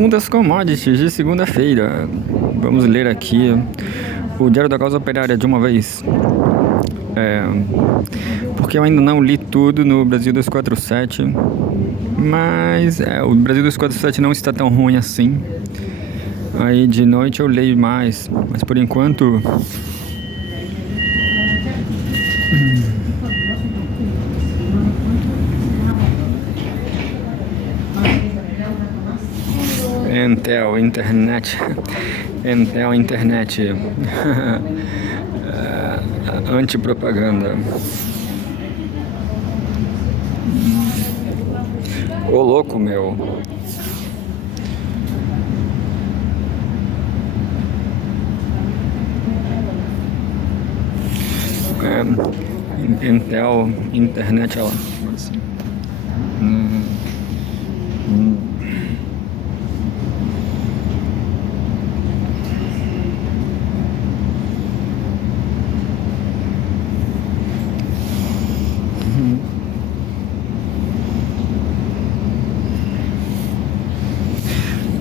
Resumo das commodities de segunda-feira. Vamos ler aqui o Diário da Causa Operária de uma vez. Porque eu ainda não li tudo no Brasil 247. Mas o Brasil 247 não está tão ruim assim. Aí de noite eu leio mais. Mas por enquanto... Intel Internet antipropaganda. Ô louco, meu. Intel Internet, ó.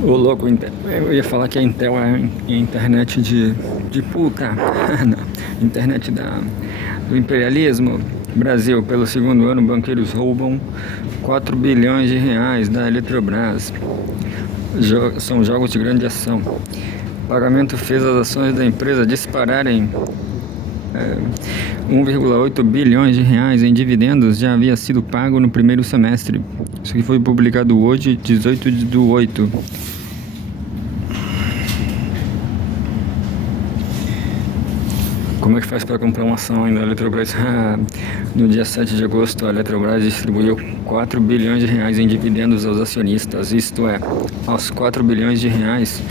Ô louco, eu ia falar que a Intel é a internet de puta. Não, internet do imperialismo. Brasil, pelo segundo ano, banqueiros roubam 4 bilhões de reais da Eletrobras. São jogos de grande ação. O pagamento fez as ações da empresa dispararem. 1,8 bilhões de reais em dividendos já havia sido pago no primeiro semestre. Isso aqui foi publicado hoje, 18/8. Como é que faz para comprar uma ação ainda da Eletrobras? No dia 7 de agosto, a Eletrobras distribuiu 4 bilhões de reais em dividendos aos acionistas, isto é, aos 4 bilhões de reais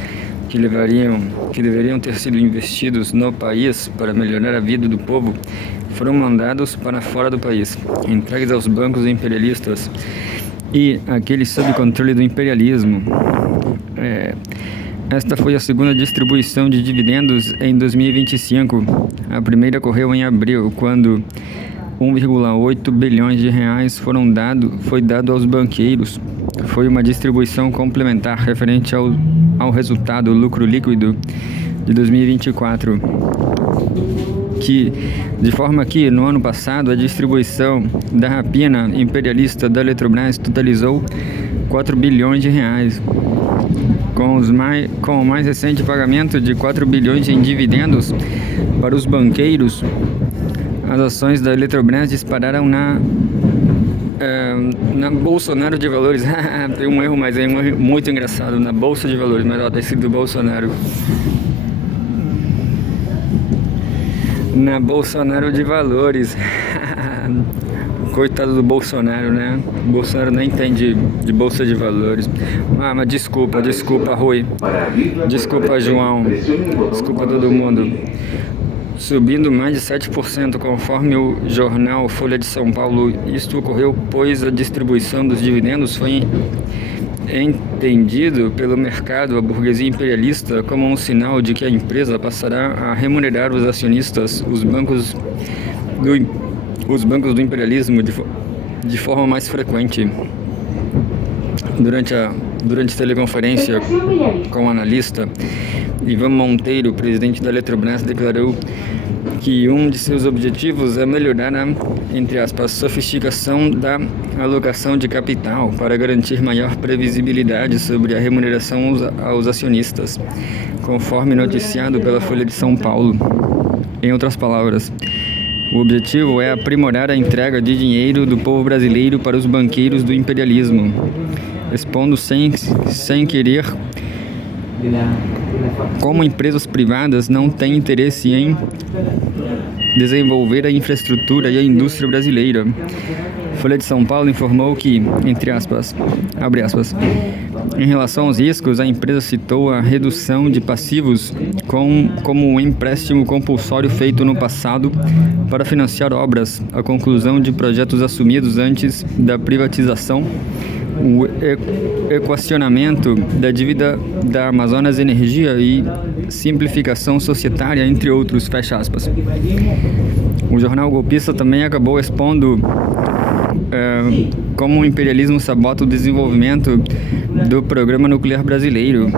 que deveriam ter sido investidos no país para melhorar a vida do povo, foram mandados para fora do país, entregues aos bancos imperialistas e aqueles sob controle do imperialismo. Esta foi a segunda distribuição de dividendos em 2025. A primeira ocorreu em abril, quando 1,8 bilhões de reais foi dado aos banqueiros. Foi uma distribuição complementar referente ao resultado lucro líquido de 2024. De forma que, no ano passado, a distribuição da rapina imperialista da Eletrobras totalizou 4 bilhões de reais. Com o mais recente pagamento de 4 bilhões em dividendos para os banqueiros, as ações da Eletrobras dispararam na Bolsonaro de Valores. Tem um erro, mas é um erro muito engraçado. Na Bolsa de Valores, mas ó, tá escrito Bolsonaro. Na Bolsonaro de Valores. Coitado do Bolsonaro, né? O Bolsonaro nem entende de Bolsa de Valores. Mas desculpa, Rui. Desculpa, João. Desculpa todo mundo. Subindo mais de 7%, conforme o jornal Folha de São Paulo. Isto ocorreu pois a distribuição dos dividendos foi entendido pelo mercado, a burguesia imperialista, como um sinal de que a empresa passará a remunerar os acionistas, os bancos do imperialismo de forma mais frequente. Durante teleconferência com o analista Ivan Monteiro, presidente da Eletrobras, declarou que um de seus objetivos é melhorar a, entre aspas, sofisticação da alocação de capital para garantir maior previsibilidade sobre a remuneração aos acionistas, conforme noticiado pela Folha de São Paulo. Em outras palavras, o objetivo é aprimorar a entrega de dinheiro do povo brasileiro para os banqueiros do imperialismo, expondo sem querer como empresas privadas não têm interesse em desenvolver a infraestrutura e a indústria brasileira. Folha de São Paulo informou que, abre aspas, em relação aos riscos, a empresa citou a redução de passivos como um empréstimo compulsório feito no passado para financiar obras, a conclusão de projetos assumidos antes da privatização, o equacionamento da dívida da Amazonas Energia e simplificação societária, entre outros, fecha aspas. O jornal golpista também acabou expondo como o imperialismo sabota o desenvolvimento do Programa Nuclear Brasileiro,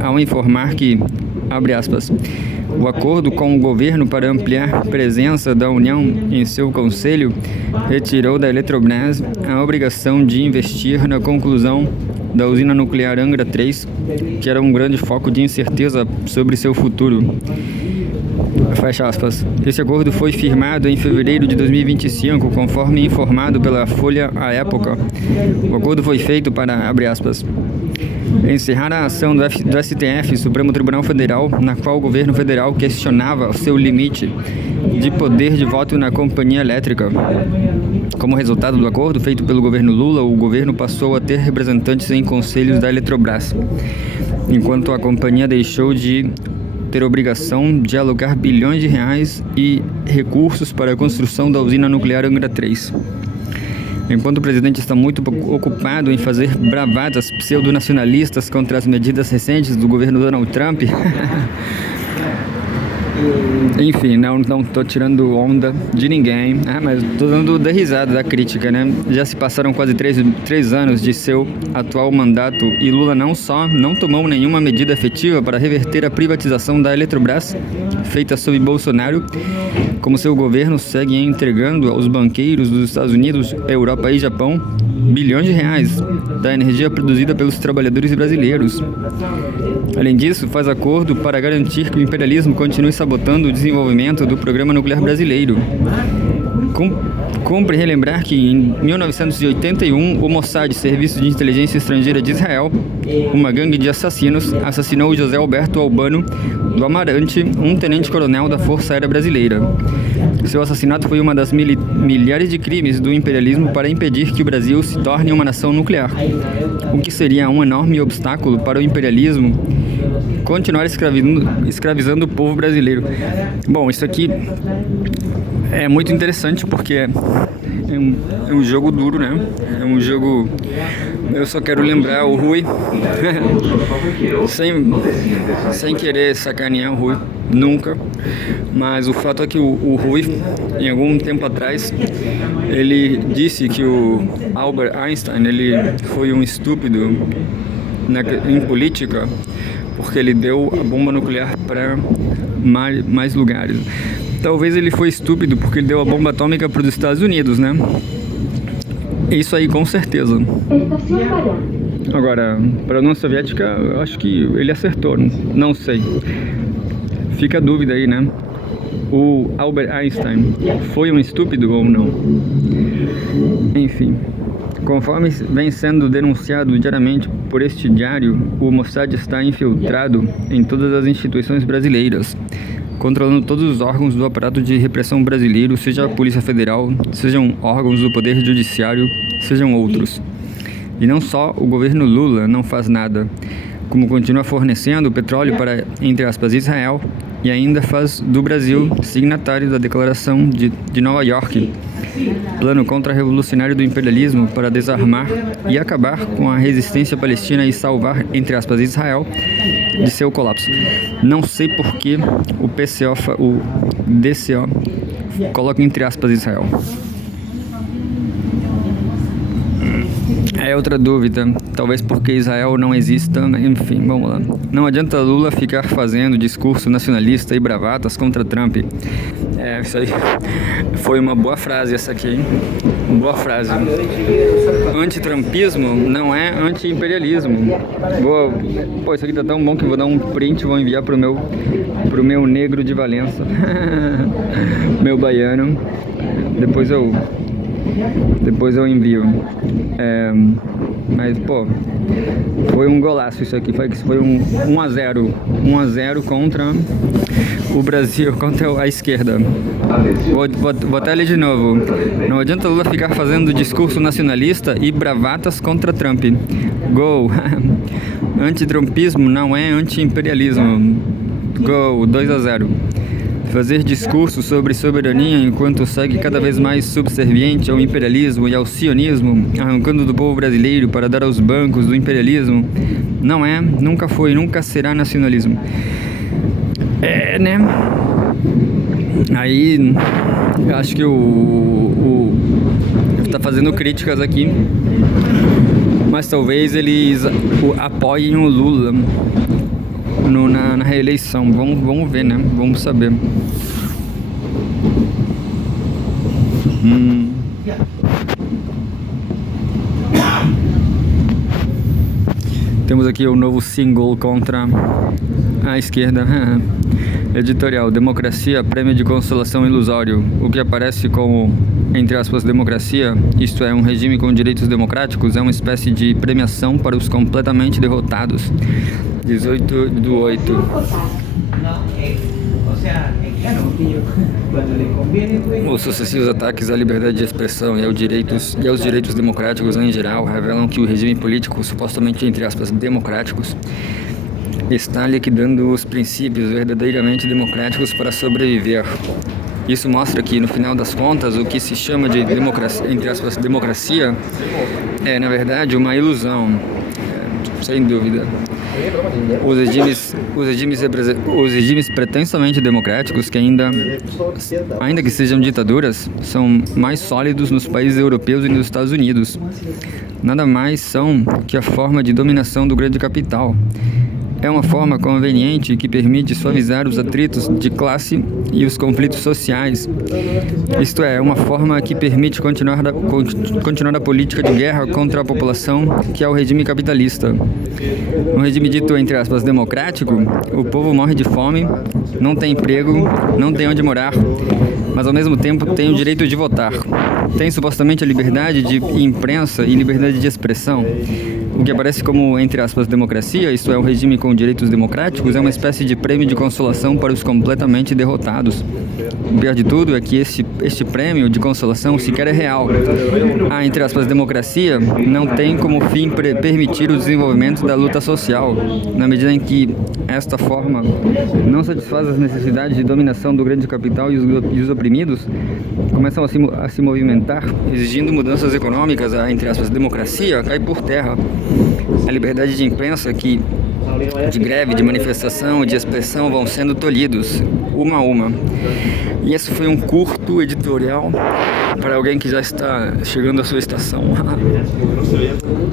ao informar que, abre aspas, o acordo com o governo para ampliar a presença da União em seu conselho retirou da Eletrobras a obrigação de investir na conclusão da usina nuclear Angra 3, que era um grande foco de incerteza sobre seu futuro. Fecha aspas. Esse acordo foi firmado em fevereiro de 2025, conforme informado pela Folha à época. O acordo foi feito para, abre aspas, encerrar a ação do STF, Supremo Tribunal Federal, na qual o governo federal questionava o seu limite de poder de voto na companhia elétrica. Como resultado do acordo feito pelo governo Lula, o governo passou a ter representantes em conselhos da Eletrobras, enquanto a companhia deixou de ter obrigação de alocar bilhões de reais e recursos para a construção da usina nuclear Angra 3. Enquanto o presidente está muito ocupado em fazer bravatas pseudonacionalistas contra as medidas recentes do governo Donald Trump, enfim, não estou tirando onda de ninguém, mas estou dando da risada da crítica, né? Já se passaram quase 3 anos de seu atual mandato e Lula não só não tomou nenhuma medida efetiva para reverter a privatização da Eletrobras, feita sob Bolsonaro, como seu governo segue entregando aos banqueiros dos Estados Unidos, Europa e Japão bilhões de reais da energia produzida pelos trabalhadores brasileiros. Além disso, faz acordo para garantir que o imperialismo continue sabotando o desenvolvimento do programa nuclear brasileiro. Cumpre relembrar que em 1981 o Mossad, Serviço de Inteligência Estrangeira de Israel, uma gangue de assassinos, assassinou José Alberto Albano do Amarante, um tenente-coronel da Força Aérea Brasileira. Seu assassinato foi uma das milhares de crimes do imperialismo para impedir que o Brasil se torne uma nação nuclear, o que seria um enorme obstáculo para o imperialismo continuar escravizando o povo brasileiro. Bom, isso aqui é muito interessante porque é um jogo duro, né? É um jogo... Eu só quero lembrar o Rui, sem querer sacanear o Rui, nunca. Mas o fato é que o Rui, em algum tempo atrás, ele disse que o Albert Einstein, ele foi um estúpido em política, porque ele deu a bomba nuclear para mais lugares. Talvez ele foi estúpido porque ele deu a bomba atômica para os Estados Unidos, né? Isso aí, com certeza. Agora, para a União Soviética, eu acho que ele acertou, não sei. Fica a dúvida aí, né? O Albert Einstein foi um estúpido ou não? Enfim, conforme vem sendo denunciado diariamente por este diário, o Mossad está infiltrado em todas as instituições brasileiras, controlando todos os órgãos do aparato de repressão brasileiro, seja a Polícia Federal, sejam órgãos do Poder Judiciário, sejam outros. E não só o governo Lula não faz nada, como continua fornecendo petróleo para, entre aspas, Israel, e ainda faz do Brasil signatário da Declaração de Nova York, plano contra-revolucionário do imperialismo para desarmar e acabar com a resistência palestina e salvar, entre aspas, Israel de seu colapso. Não sei por que o DCO coloca entre aspas Israel. É outra dúvida, talvez porque Israel não exista, enfim, vamos lá. Não adianta Lula ficar fazendo discurso nacionalista e bravatas contra Trump. Isso aí foi uma boa frase essa aqui, hein? Boa frase. Antitrumpismo não é anti-imperialismo. Isso aqui tá tão bom que eu vou dar um print e vou enviar pro meu negro de Valença. Meu baiano. Depois eu envio. Mas, foi um golaço isso aqui. Foi um 1-0. 1-0 contra o Brasil, contra a esquerda. Vou até ler de novo. Não adianta Lula ficar fazendo discurso nacionalista e bravatas contra Trump. Gol. Antitrumpismo não é anti-imperialismo. Gol. 2-0. Fazer discurso sobre soberania enquanto segue cada vez mais subserviente ao imperialismo e ao sionismo, arrancando do povo brasileiro para dar aos bancos do imperialismo, não é, nunca foi, nunca será nacionalismo. Né? Aí, eu acho que tá fazendo críticas aqui, mas talvez eles apoiem o Lula na reeleição. Vamos ver, né? Vamos saber. Temos aqui o novo single contra a esquerda. Editorial: Democracia, prêmio de consolação ilusório. O que aparece como, entre aspas, democracia, isto é, um regime com direitos democráticos, é uma espécie de premiação para os completamente derrotados. 18/8. Os sucessivos ataques à liberdade de expressão e aos direitos democráticos em geral revelam que o regime político, supostamente, entre aspas, democráticos, está liquidando os princípios verdadeiramente democráticos para sobreviver. Isso mostra que, no final das contas, o que se chama de democracia, entre aspas, democracia, é, na verdade, uma ilusão, sem dúvida. Os regimes pretensamente democráticos, que ainda que sejam ditaduras, são mais sólidos nos países europeus e nos Estados Unidos. Nada mais são que a forma de dominação do grande capital. É uma forma conveniente que permite suavizar os atritos de classe e os conflitos sociais. Isto é, uma forma que permite continuar a política de guerra contra a população, que é o regime capitalista. No regime dito, entre aspas, democrático, o povo morre de fome, não tem emprego, não tem onde morar, mas ao mesmo tempo tem o direito de votar. Tem supostamente a liberdade de imprensa e liberdade de expressão. O que aparece como, entre aspas, democracia, isto é, um regime com direitos democráticos, é uma espécie de prêmio de consolação para os completamente derrotados. O pior de tudo é que este prêmio de consolação sequer é real. A, entre aspas, democracia não tem como fim permitir o desenvolvimento da luta social, na medida em que esta forma não satisfaz as necessidades de dominação do grande capital e os oprimidos começam a se movimentar, exigindo mudanças econômicas. A, entre aspas, democracia cai por terra. A liberdade de imprensa, de greve, de manifestação, de expressão vão sendo tolhidos, uma a uma. E esse foi um curto editorial para alguém que já está chegando à sua estação.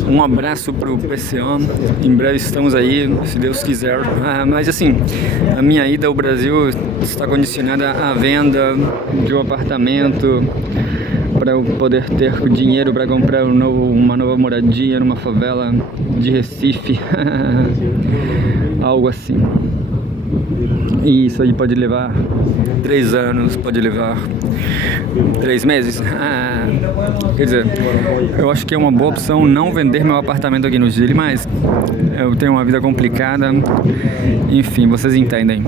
Um abraço para o PCO, em breve estamos aí, se Deus quiser. Mas assim, a minha ida ao Brasil está condicionada à venda de um apartamento, para eu poder ter dinheiro para comprar uma nova moradia numa favela de Recife. Algo assim. E isso aí pode levar 3 anos, pode levar 3 meses. Quer dizer, eu acho que é uma boa opção não vender meu apartamento aqui no Chile, mas eu tenho uma vida complicada. Enfim, vocês entendem.